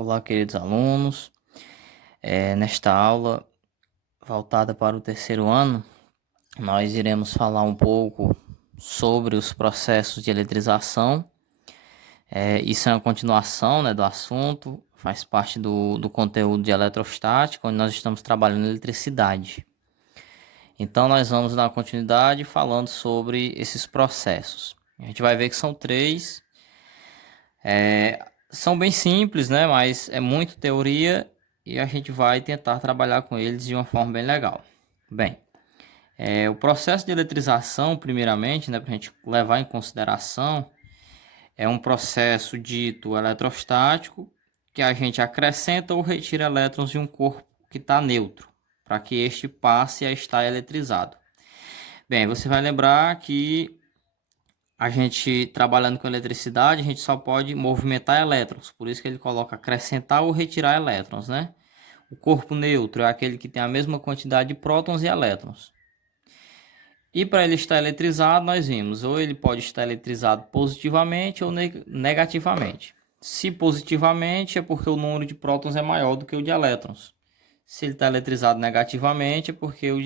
Olá, queridos alunos. Nesta aula voltada para o terceiro ano, nós iremos falar um pouco sobre os processos de eletrização. Isso é uma continuação, né, do assunto, faz parte do conteúdo de eletrostática, onde nós estamos trabalhando eletricidade. Então, nós vamos dar continuidade falando sobre esses processos. A gente vai ver que são três. São bem simples, né? Mas é muito teoria e a gente vai tentar trabalhar com eles de uma forma bem legal. Bem, o processo de eletrização, primeiramente, né, para a gente levar em consideração, é um processo dito eletrostático, que a gente acrescenta ou retira elétrons de um corpo que está neutro, para que este passe a estar eletrizado. Bem, você vai lembrar que a gente trabalhando com eletricidade, a gente só pode movimentar elétrons, por isso que ele coloca acrescentar ou retirar elétrons, né? O corpo neutro é aquele que tem a mesma quantidade de prótons e elétrons. E para ele estar eletrizado, nós vimos, ou ele pode estar eletrizado positivamente ou negativamente. Se positivamente, é porque o número de prótons é maior do que o de elétrons. Se ele está eletrizado negativamente, é porque o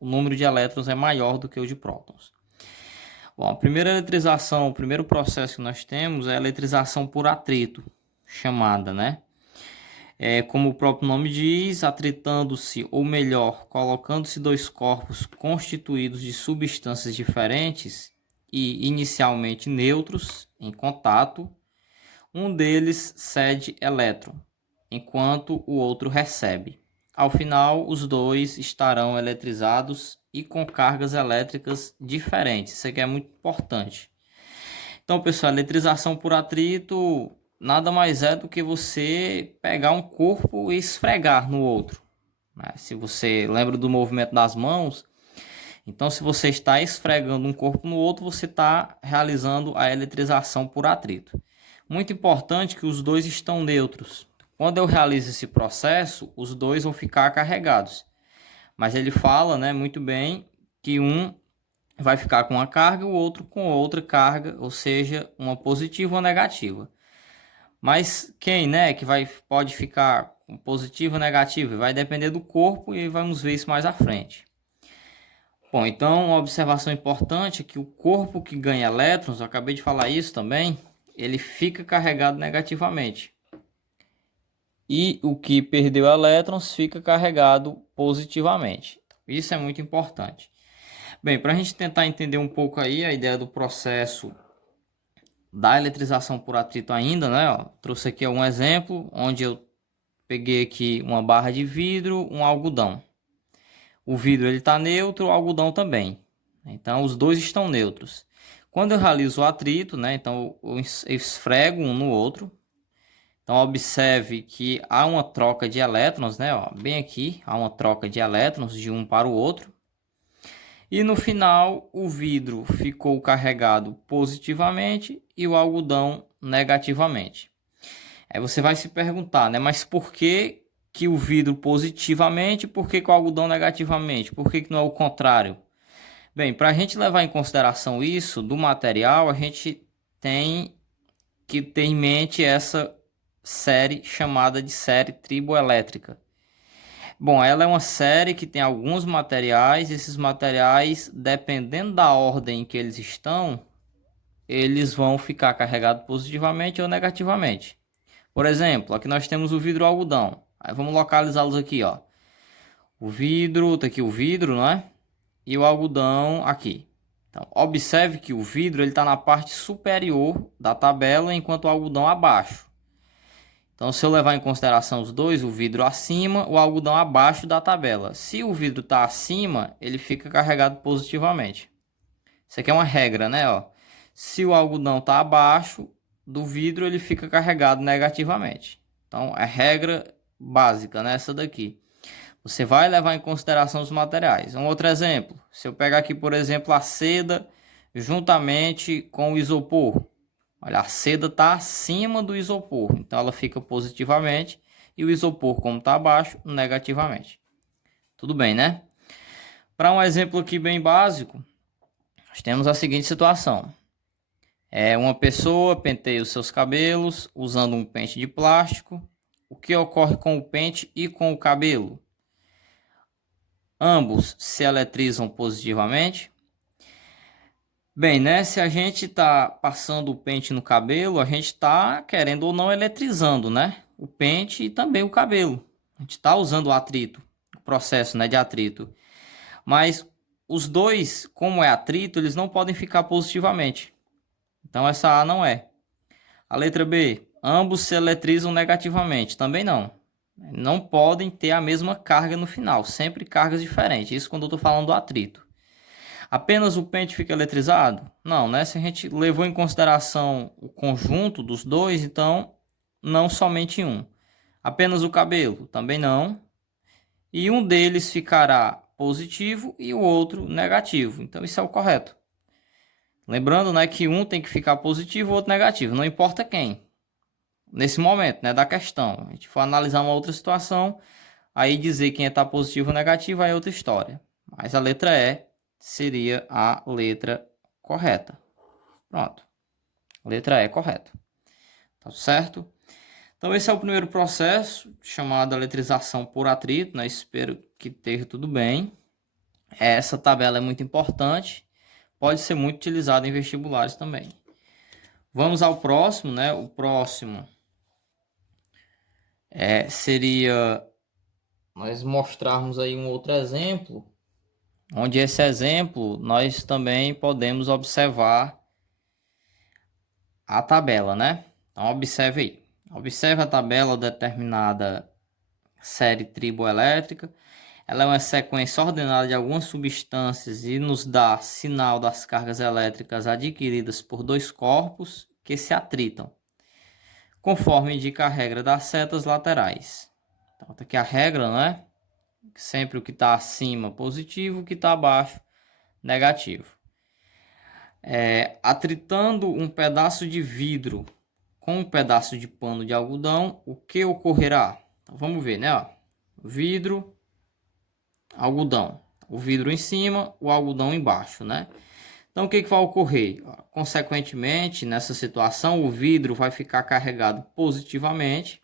número de elétrons é maior do que o de prótons. Bom, a primeira eletrização, o primeiro processo que nós temos é a eletrização por atrito, chamada, né? Como o próprio nome diz, atritando-se, ou melhor, colocando-se dois corpos constituídos de substâncias diferentes e inicialmente neutros em contato, um deles cede elétron, enquanto o outro recebe. Ao final, os dois estarão eletrizados e com cargas elétricas diferentes. Isso aqui é muito importante. Então, pessoal, eletrização por atrito nada mais é do que você pegar um corpo e esfregar no outro, né? Se você lembra do movimento das mãos, então se você está esfregando um corpo no outro, você está realizando a eletrização por atrito. Muito importante que os dois estão neutros. Quando eu realizo esse processo, os dois vão ficar carregados. Mas ele fala, né, muito bem que um vai ficar com uma carga e o outro com outra carga, ou seja, uma positiva ou negativa. Mas quem, né, pode ficar com positivo ou negativo? Vai depender do corpo e vamos ver isso mais à frente. Bom, então uma observação importante é que o corpo que ganha elétrons, eu acabei de falar isso também, ele fica carregado negativamente. E o que perdeu elétrons fica carregado positivamente. Isso é muito importante. Bem, para a gente tentar entender um pouco aí a ideia do processo da eletrização por atrito ainda, né? Ó, trouxe aqui um exemplo onde eu peguei aqui uma barra de vidro, um algodão. O vidro ele está neutro, o algodão também. Então os dois estão neutros. Quando eu realizo o atrito, né? Então eu esfrego um no outro. Então observe que há uma troca de elétrons, né? Ó, bem aqui há uma troca de elétrons de um para o outro. E no final, o vidro ficou carregado positivamente e o algodão negativamente. Aí você vai se perguntar, né? Mas por que o vidro positivamente e por que o algodão negativamente? Por que não é o contrário? Bem, para a gente levar em consideração isso do material, a gente tem que ter em mente essa série chamada de série triboelétrica. Bom, ela é uma série que tem alguns materiais. Esses materiais, dependendo da ordem em que eles estão, eles vão ficar carregados positivamente ou negativamente. Por exemplo, aqui nós temos o vidro algodão. Aí vamos localizá-los aqui, ó. O vidro, tá aqui o vidro, não é? E o algodão aqui. Então, observe que o vidro ele está na parte superior da tabela, enquanto o algodão abaixo. Então, se eu levar em consideração os dois, o vidro acima, o algodão abaixo da tabela. Se o vidro está acima, ele fica carregado positivamente. Isso aqui é uma regra, né? Ó. Se o algodão está abaixo do vidro, ele fica carregado negativamente. Então, é regra básica, né? Essa daqui. Você vai levar em consideração os materiais. Um outro exemplo. Se eu pegar aqui, por exemplo, a seda juntamente com o isopor. Olha, a seda está acima do isopor, então ela fica positivamente, e o isopor, como está abaixo, negativamente. Tudo bem, né? Para um exemplo aqui bem básico, nós temos a seguinte situação. Uma pessoa penteia os seus cabelos usando um pente de plástico. O que ocorre com o pente e com o cabelo? Ambos se eletrizam positivamente. Bem, né? Se a gente está passando o pente no cabelo, a gente está querendo ou não eletrizando, né? O pente e também o cabelo. A gente está usando o atrito, o processo, né, de atrito. Mas os dois, como é atrito, eles não podem ficar positivamente. Então essa A não é. A letra B, ambos se eletrizam negativamente. Também não. Não podem ter a mesma carga no final, sempre cargas diferentes. Isso quando eu estou falando do atrito. Apenas o pente fica eletrizado? Não, né? Se a gente levou em consideração o conjunto dos dois, então não somente um. Apenas o cabelo? Também não. E um deles ficará positivo e o outro negativo. Então isso é o correto. Lembrando, né, que um tem que ficar positivo e o outro negativo, não importa quem. Nesse momento, né, da questão. A gente for analisar uma outra situação, aí dizer quem está positivo ou negativo é outra história. Mas a letra E seria a letra correta. Pronto. Letra E correta. Tá certo? Então esse é o primeiro processo, chamado eletrização por atrito, né? Espero que esteja tudo bem. Essa tabela é muito importante, pode ser muito utilizada em vestibulares também. Vamos ao próximo, né? O próximo seria nós mostrarmos aí um outro exemplo, onde esse exemplo nós também podemos observar a tabela, né? Então observe aí. Observe a tabela determinada série triboelétrica. Ela é uma sequência ordenada de algumas substâncias e nos dá sinal das cargas elétricas adquiridas por dois corpos que se atritam, conforme indica a regra das setas laterais. Então, tá aqui a regra, né? Sempre o que está acima positivo, o que está abaixo negativo. Atritando um pedaço de vidro com um pedaço de pano de algodão, o que ocorrerá? Então, vamos ver, né? Ó. Vidro, algodão. O vidro em cima, o algodão embaixo, né? Então, o que vai ocorrer? Consequentemente, nessa situação, o vidro vai ficar carregado positivamente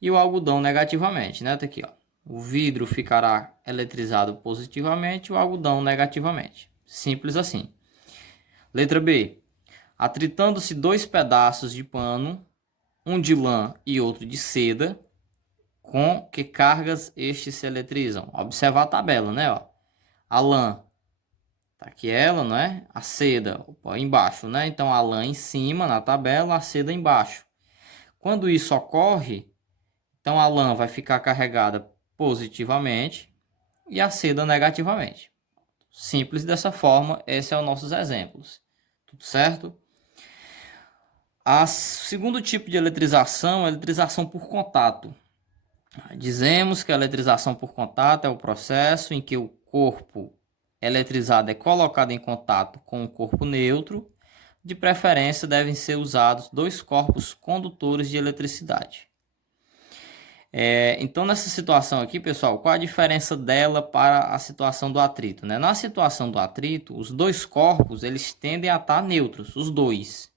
e o algodão negativamente, né? Tá aqui, ó. O vidro ficará eletrizado positivamente e o algodão negativamente. Simples assim. Letra B. Atritando-se dois pedaços de pano, um de lã e outro de seda, com que cargas estes se eletrizam? Observar a tabela, né? Ó. A lã, tá aqui ela, não é? A seda, opa, embaixo, né? Então a lã em cima na tabela, a seda embaixo. Quando isso ocorre, então a lã vai ficar carregada positivamente e a seda negativamente. Simples dessa forma, esses são os nossos exemplos. Tudo certo? O segundo tipo de eletrização é a eletrização por contato. Dizemos que a eletrização por contato é o processo em que o corpo eletrizado é colocado em contato com um corpo neutro. De preferência, devem ser usados dois corpos condutores de eletricidade. Então, nessa situação aqui, pessoal, qual a diferença dela para a situação do atrito, né? Na situação do atrito, os dois corpos eles tendem a estar neutros, os dois.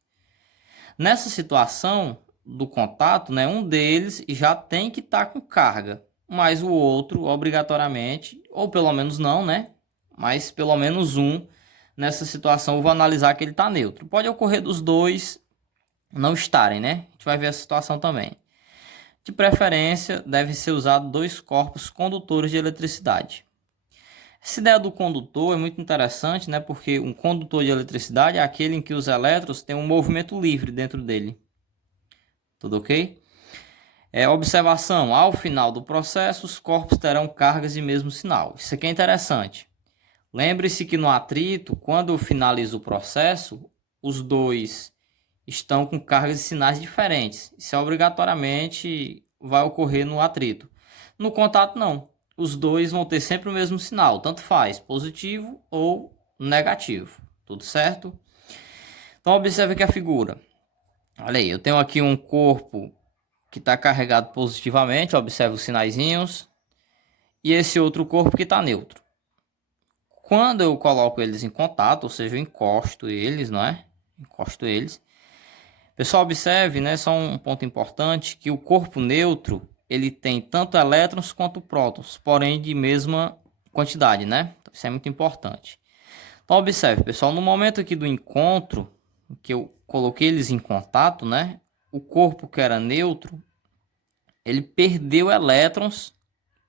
Nessa situação do contato, né, um deles já tem que estar com carga, mas o outro, obrigatoriamente, ou pelo menos não, né? Mas pelo menos um, nessa situação, eu vou analisar que ele está neutro. Pode ocorrer dos dois não estarem, né? A gente vai ver a situação também. De preferência, deve ser usado dois corpos condutores de eletricidade. Essa ideia do condutor é muito interessante, né? Porque um condutor de eletricidade é aquele em que os elétrons têm um movimento livre dentro dele. Tudo ok? Observação: ao final do processo, os corpos terão cargas de mesmo sinal. Isso aqui é interessante. Lembre-se que no atrito, quando finaliza o processo, os dois estão com cargas e sinais diferentes. Isso obrigatoriamente vai ocorrer no atrito. No contato, não. Os dois vão ter sempre o mesmo sinal, tanto faz, positivo ou negativo. Tudo certo? Então, observe aqui a figura. Olha aí, eu tenho aqui um corpo que está carregado positivamente, observe os sinaizinhos, e esse outro corpo que está neutro. Quando eu coloco eles em contato, ou seja, eu encosto eles, não é? encosto eles. Pessoal, observe, né, só um ponto importante, que o corpo neutro, ele tem tanto elétrons quanto prótons, porém de mesma quantidade, né? Então, isso é muito importante. Então, observe, pessoal, no momento aqui do encontro, que eu coloquei eles em contato, né? O corpo que era neutro, ele perdeu elétrons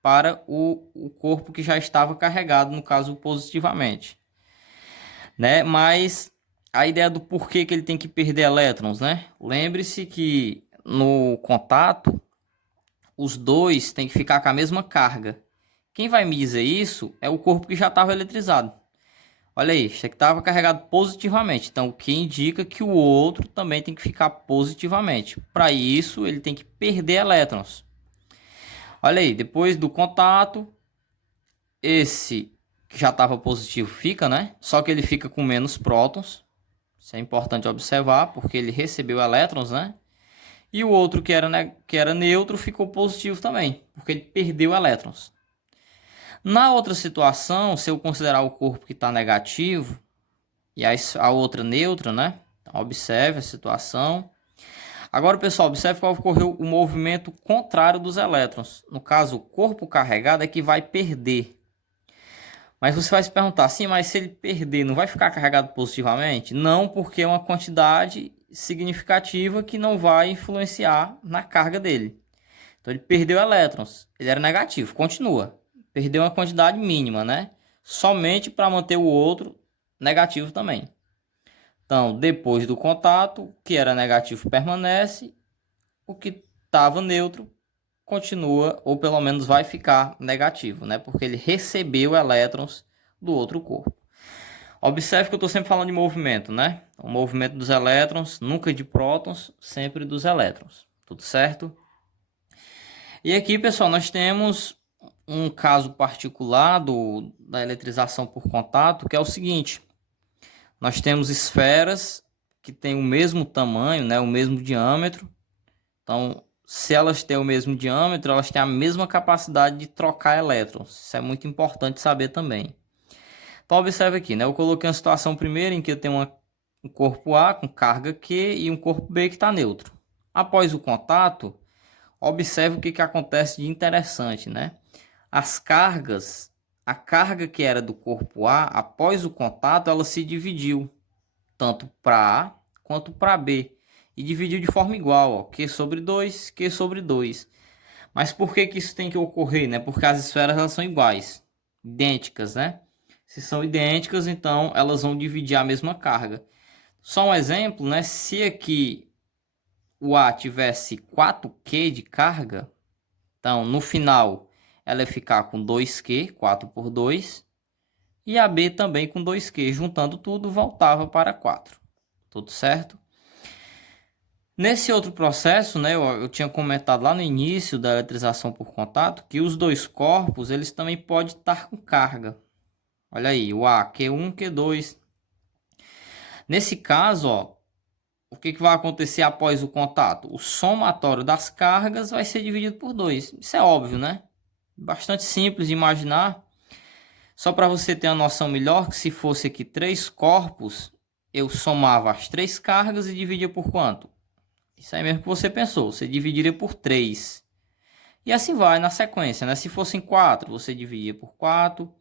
para o corpo que já estava carregado, no caso, positivamente, né? Mas a ideia do porquê que ele tem que perder elétrons, né? Lembre-se que no contato, os dois têm que ficar com a mesma carga. Quem vai me dizer isso é o corpo que já estava eletrizado. Olha aí, isso aqui estava carregado positivamente, então o que indica que o outro também tem que ficar positivamente. Para isso, ele tem que perder elétrons. Olha aí, depois do contato, esse que já estava positivo fica, né? Só que ele fica com menos prótons. Isso é importante observar, porque ele recebeu elétrons, né? E o outro que era neutro ficou positivo também, porque ele perdeu elétrons. Na outra situação, se eu considerar o corpo que está negativo e a outra neutra, né? Então, observe a situação. Agora, pessoal, observe qual ocorreu o movimento contrário dos elétrons. No caso, o corpo carregado é que vai perder. Mas você vai se perguntar, sim, mas se ele perder, não vai ficar carregado positivamente? Não, porque é uma quantidade significativa que não vai influenciar na carga dele. Então ele perdeu elétrons, ele era negativo, continua. Perdeu uma quantidade mínima, né? Somente para manter o outro negativo também. Então, depois do contato, o que era negativo permanece, o que estava neutro continua, ou pelo menos vai ficar negativo, né? Porque ele recebeu elétrons do outro corpo. Observe que eu estou sempre falando de movimento, né? O movimento dos elétrons, nunca de prótons, sempre dos elétrons. Tudo certo? E aqui, pessoal, nós temos um caso particular da eletrização por contato, que é o seguinte. Nós temos esferas que têm o mesmo tamanho, né? O mesmo diâmetro. Então, se elas têm o mesmo diâmetro, elas têm a mesma capacidade de trocar elétrons. Isso é muito importante saber também. Então, observe aqui, né? Eu coloquei uma situação primeiro em que eu tenho um corpo A com carga Q e um corpo B que está neutro. Após o contato, observe o que acontece de interessante, né? As cargas, a carga que era do corpo A, após o contato, ela se dividiu, tanto para A quanto para B. E dividiu de forma igual, ó, Q sobre 2, Q sobre 2. Mas por que isso tem que ocorrer, né? Porque as esferas elas são iguais, idênticas, né? Se são idênticas, então elas vão dividir a mesma carga. Só um exemplo, né? Se aqui o A tivesse 4Q de carga, então no final ela ia ficar com 2Q, 4 por 2, e a B também com 2Q. Juntando tudo, voltava para 4. Tudo certo? Nesse outro processo, né, eu tinha comentado lá no início da eletrização por contato que os dois corpos eles também podem estar com carga. Olha aí, o A, Q1, Q2. Nesse caso, ó, o que vai acontecer após o contato? O somatório das cargas vai ser dividido por 2. Isso é óbvio, né? Bastante simples de imaginar. Só para você ter uma noção melhor, que se fosse aqui 3 corpos, eu somava as 3 cargas e dividia por quanto? Isso aí mesmo que você pensou, você dividiria por 3. E assim vai na sequência, né? Se fossem 4, você dividia por 4.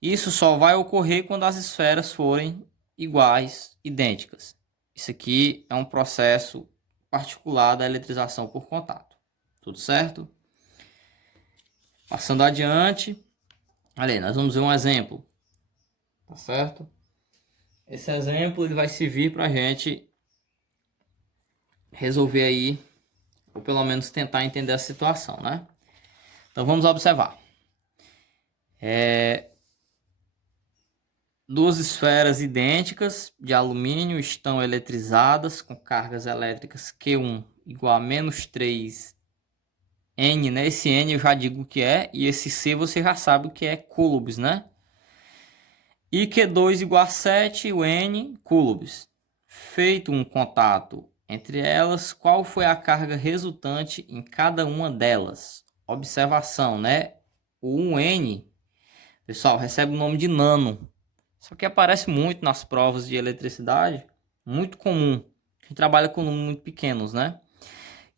Isso só vai ocorrer quando as esferas forem iguais, idênticas. Isso aqui é um processo particular da eletrização por contato. Tudo certo? Passando adiante. Ali, nós vamos ver um exemplo. Tá certo? Esse exemplo ele vai servir para a gente resolver aí, ou pelo menos tentar entender a situação, né? Então vamos observar. Duas esferas idênticas de alumínio estão eletrizadas com cargas elétricas Q1 igual a menos 3 N, né? Esse N eu já digo o que é, e esse C você já sabe o que é coulombs, né? E Q2 igual a 7, o N, coulombs. Feito um contato entre elas, qual foi a carga resultante em cada uma delas? Observação, né? O 1N, pessoal, recebe o nome de nano. Só que aparece muito nas provas de eletricidade, muito comum. A gente trabalha com números muito pequenos, né?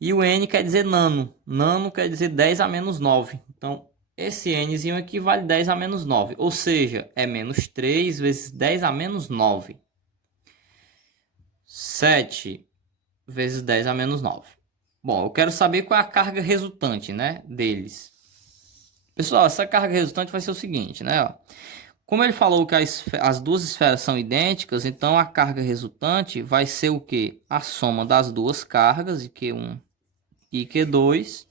E o N quer dizer nano. Nano quer dizer 10 a menos 9. Então, esse Nzinho aqui vale 10 a menos 9. Ou seja, é menos 3 vezes 10 a menos 9. 7 vezes 10 a menos 9. Bom, eu quero saber qual é a carga resultante, né, deles. Pessoal, essa carga resultante vai ser o seguinte, né? Como ele falou que as duas esferas são idênticas, então a carga resultante vai ser o quê? A soma das duas cargas, IQ1 e IQ2.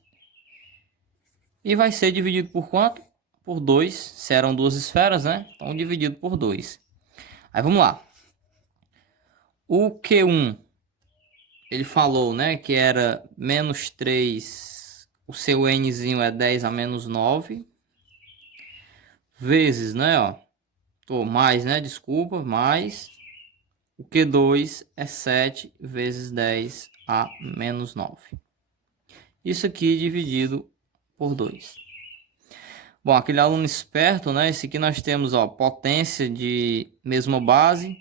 E vai ser dividido por quanto? Por 2. Se eram duas esferas, né? Então dividido por 2. Aí vamos lá. O Q1, ele falou, né, que era menos 3. O seu Nzinho é 10 a menos 9. Vezes, né, ó. Ou mais, né? Desculpa, mais. O Q2 é 7 vezes 10 a menos 9. Isso aqui dividido por 2. Bom, aquele aluno esperto, né? Esse aqui nós temos, ó, potência de mesma base.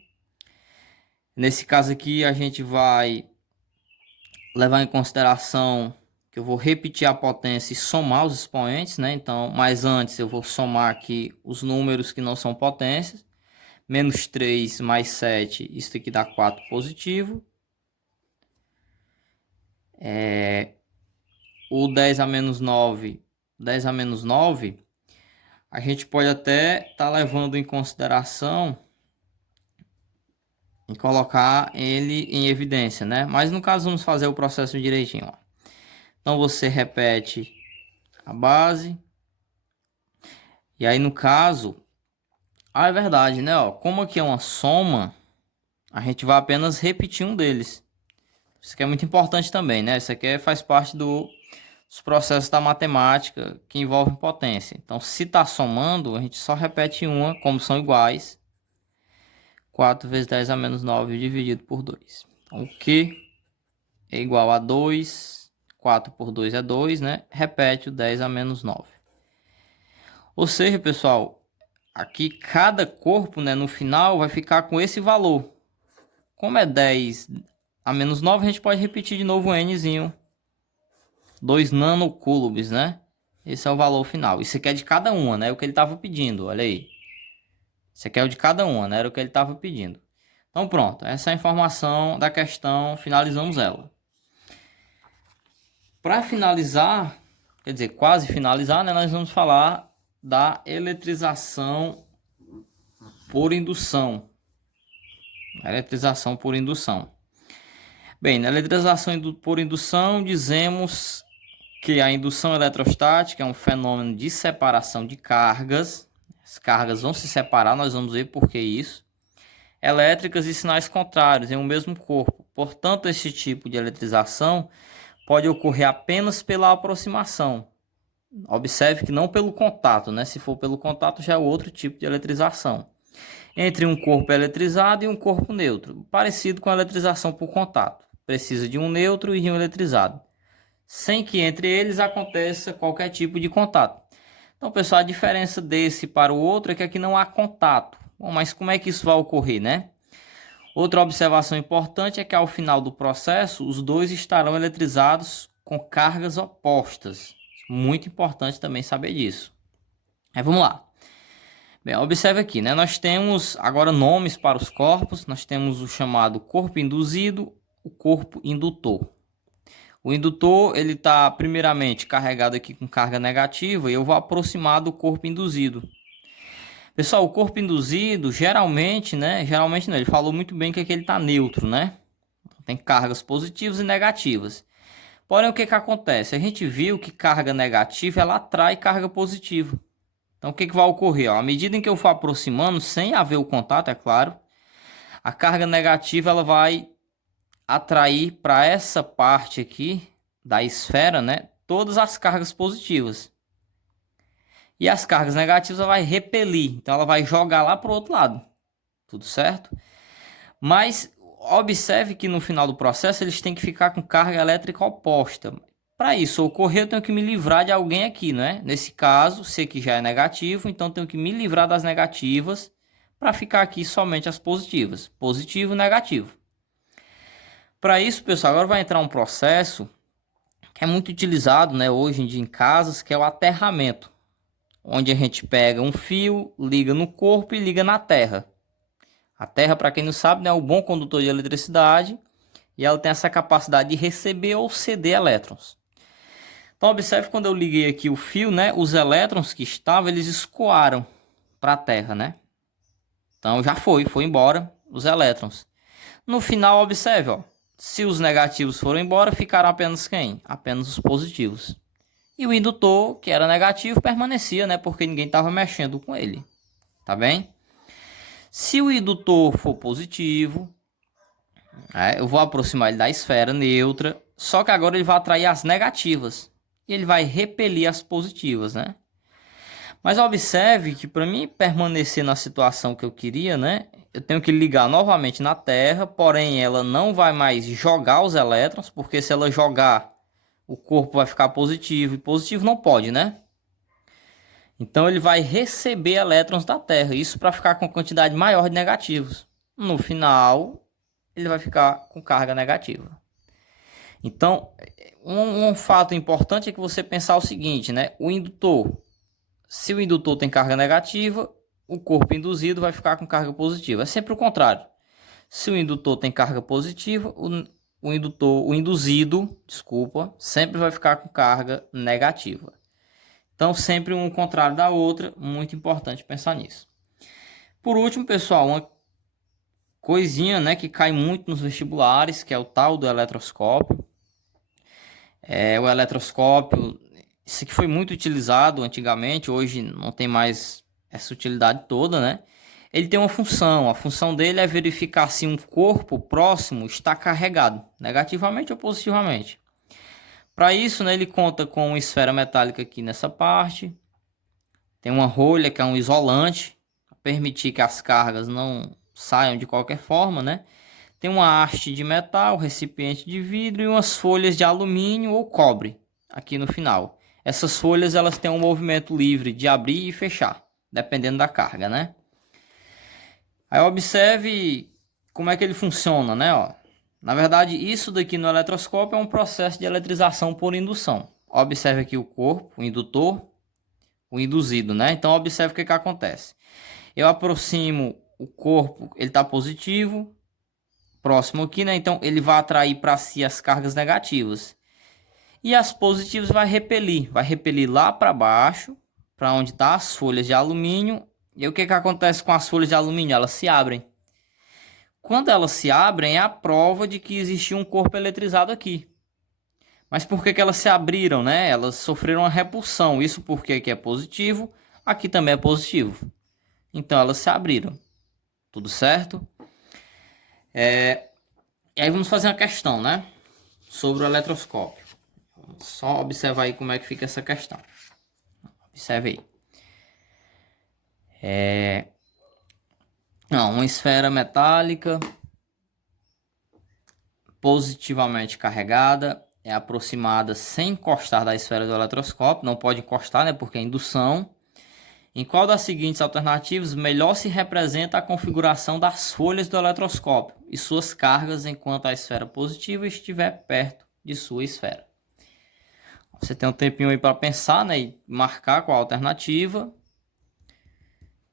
Nesse caso aqui a gente vai levar em consideração que eu vou repetir a potência e somar os expoentes, né? Então, mas antes eu vou somar aqui os números que não são potências. Menos 3 mais 7, isso aqui dá 4 positivo. O 10 a menos 9, 10 a menos 9, a gente pode até estar levando em consideração e colocar ele em evidência, né? Mas no caso vamos fazer o processo direitinho, ó. Então você repete a base. E aí no caso, é verdade, né? Ó, como aqui é uma soma, a gente vai apenas repetir um deles. Isso aqui é muito importante também, né? Isso aqui faz parte dos processos da matemática que envolvem potência. Então, se está somando, a gente só repete uma, como são iguais. 4 vezes 10 a menos 9 dividido por 2. Então, o Q é igual a 2. 4 por 2 é 2, né? Repete o 10 a menos 9. Ou seja, pessoal, aqui cada corpo, né, no final vai ficar com esse valor. Como é 10 a menos 9, a gente pode repetir de novo o Nzinho. 2 nanocoulombs, né? Esse é o valor final. Isso aqui é de cada uma, né? O que ele estava pedindo, olha aí. Esse aqui é o de cada uma, né? Era o que ele estava pedindo. Então pronto, essa é a informação da questão, finalizamos ela. Para finalizar, quer dizer, quase finalizar, né? Nós vamos falar da eletrização por indução. Eletrização por indução. Bem, na eletrização por indução, dizemos que a indução eletrostática é um fenômeno de separação de cargas. As cargas vão se separar, nós vamos ver por que isso. Elétricas e sinais contrários em um mesmo corpo. Portanto, esse tipo de eletrização pode ocorrer apenas pela aproximação. Observe que não pelo contato, né? Se for pelo contato, já é outro tipo de eletrização. Entre um corpo eletrizado e um corpo neutro, parecido com a eletrização por contato. Precisa de um neutro e de um eletrizado, sem que entre eles aconteça qualquer tipo de contato. Então, pessoal, a diferença desse para o outro é que aqui não há contato. Bom, mas como é que isso vai ocorrer, né? Outra observação importante é que ao final do processo, os dois estarão eletrizados com cargas opostas. Muito importante também saber disso. Aí vamos lá. Bem, observe aqui, né? Nós temos agora nomes para os corpos. Nós temos o chamado corpo induzido, o corpo indutor. O indutor, ele está primeiramente carregado aqui com carga negativa e eu vou aproximar do corpo induzido. Pessoal, o corpo induzido, geralmente, né? Geralmente não, ele falou muito bem que aqui ele está neutro, né? Tem cargas positivas e negativas. Porém, o que acontece? A gente viu que carga negativa, ela atrai carga positiva. Então, o que vai ocorrer? Ó, à medida em que eu for aproximando, sem haver o contato, é claro, a carga negativa ela vai atrair para essa parte aqui da esfera, né, todas as cargas positivas. E as cargas negativas ela vai repelir, então ela vai jogar lá para o outro lado. Tudo certo? Mas observe que no final do processo eles têm que ficar com carga elétrica oposta. Para isso ocorrer, eu tenho que me livrar de alguém aqui, né? Nesse caso, se aqui já é negativo, então eu tenho que me livrar das negativas para ficar aqui somente as positivas. Positivo e negativo. Para isso, pessoal, agora vai entrar um processo que é muito utilizado, né, hoje em dia em casas, que é o aterramento, onde a gente pega um fio, liga no corpo e liga na terra. A terra, para quem não sabe, né, é o bom condutor de eletricidade e ela tem essa capacidade de receber ou ceder elétrons. Então observe quando eu liguei aqui o fio, né, os elétrons que estavam, eles escoaram para a terra, né? Então já foi embora os elétrons. No final, observe, ó, se os negativos foram embora, ficaram apenas quem? Apenas os positivos. E o indutor, que era negativo, permanecia, né? Porque ninguém estava mexendo com ele. Tá bem? Se o indutor for positivo, eu vou aproximar ele da esfera neutra. Só que agora ele vai atrair as negativas. E ele vai repelir as positivas, né? Mas observe que para mim permanecer na situação que eu queria, né? Eu tenho que ligar novamente na Terra, porém ela não vai mais jogar os elétrons, porque se ela jogar, o corpo vai ficar positivo, e positivo não pode, né? Então ele vai receber elétrons da Terra, isso para ficar com quantidade maior de negativos. No final, ele vai ficar com carga negativa. Então, um fato importante é que você pensar o seguinte, né? O indutor, se o indutor tem carga negativa, o corpo induzido vai ficar com carga positiva. É sempre o contrário. Se o indutor tem carga positiva, o induzido, desculpa, sempre vai ficar com carga negativa. Então, sempre um contrário da outra, muito importante pensar nisso. Por último, pessoal, uma coisinha, né, que cai muito nos vestibulares, que é o tal do eletroscópio. O eletroscópio, isso aqui foi muito utilizado antigamente, hoje não tem mais essa utilidade toda, né? Ele tem uma função, a função dele é verificar se um corpo próximo está carregado, negativamente ou positivamente. Para isso, né, ele conta com uma esfera metálica aqui nessa parte, tem uma rolha que é um isolante, para permitir que as cargas não saiam de qualquer forma, né? Tem uma haste de metal, recipiente de vidro e umas folhas de alumínio ou cobre aqui no final. Essas folhas elas têm um movimento livre de abrir e fechar, dependendo da carga, né? Aí observe como é que ele funciona, né? Ó, na verdade, isso daqui no eletroscópio é um processo de eletrização por indução. Observe aqui o corpo, o indutor, o induzido, né? Então observe o que acontece. Eu aproximo o corpo, ele está positivo, próximo aqui, né? Então ele vai atrair para si as cargas negativas. E as positivas vai repelir lá para baixo, para onde tá as folhas de alumínio. E o que acontece com as folhas de alumínio? Elas se abrem. Quando elas se abrem, é a prova de que existia um corpo eletrizado aqui. Mas por que elas se abriram, né? Elas sofreram uma repulsão. Isso porque aqui é positivo, aqui também é positivo. Então elas se abriram. Tudo certo? E aí vamos fazer uma questão, né? Sobre o eletroscópio. Só observar aí como é que fica essa questão. Observe aí. Uma esfera metálica positivamente carregada é aproximada sem encostar da esfera do eletroscópio. Não pode encostar, né? Porque é indução. Em qual das seguintes alternativas melhor se representa a configuração das folhas do eletroscópio e suas cargas enquanto a esfera positiva estiver perto de sua esfera? Você tem um tempinho aí para pensar, né, e marcar qual a alternativa.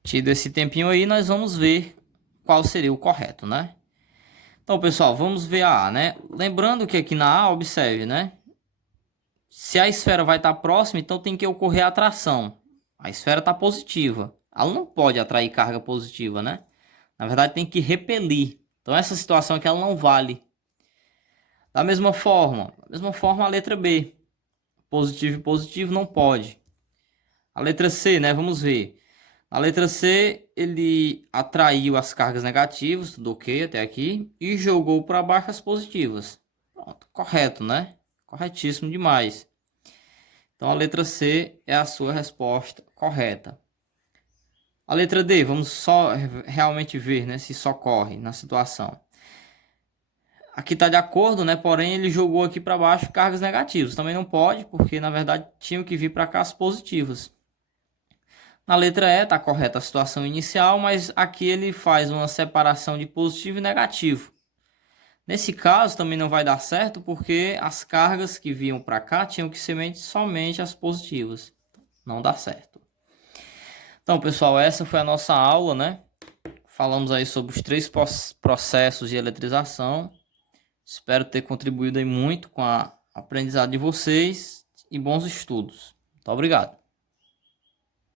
Tido esse tempinho aí, nós vamos ver qual seria o correto, né? Então, pessoal, vamos ver a A, né? Lembrando que aqui na A, observe, né? Se a esfera vai estar próxima, então tem que ocorrer a atração. A esfera está positiva. Ela não pode atrair carga positiva, né? Na verdade, tem que repelir. Então, essa situação aqui ela não vale. Da mesma forma a letra B. Positivo e positivo não pode. A letra C, né? Vamos ver. A letra C, ele atraiu as cargas negativas, tudo ok até aqui, e jogou para baixo as positivas. Pronto, correto, né? Corretíssimo demais. Então a letra C é a sua resposta correta. A letra D, vamos só realmente ver, né, se isso ocorre na situação. Aqui está de acordo, né? Porém, ele jogou aqui para baixo cargas negativas. Também não pode, porque na verdade tinham que vir para cá as positivas. Na letra E está correta a situação inicial, mas aqui ele faz uma separação de positivo e negativo. Nesse caso também não vai dar certo porque as cargas que vinham para cá tinham que ser somente as positivas. Não dá certo. Então, pessoal, essa foi a nossa aula, né? Falamos aí sobre os 3 processos de eletrização. Espero ter contribuído aí muito com a aprendizado de vocês e bons estudos. Muito obrigado.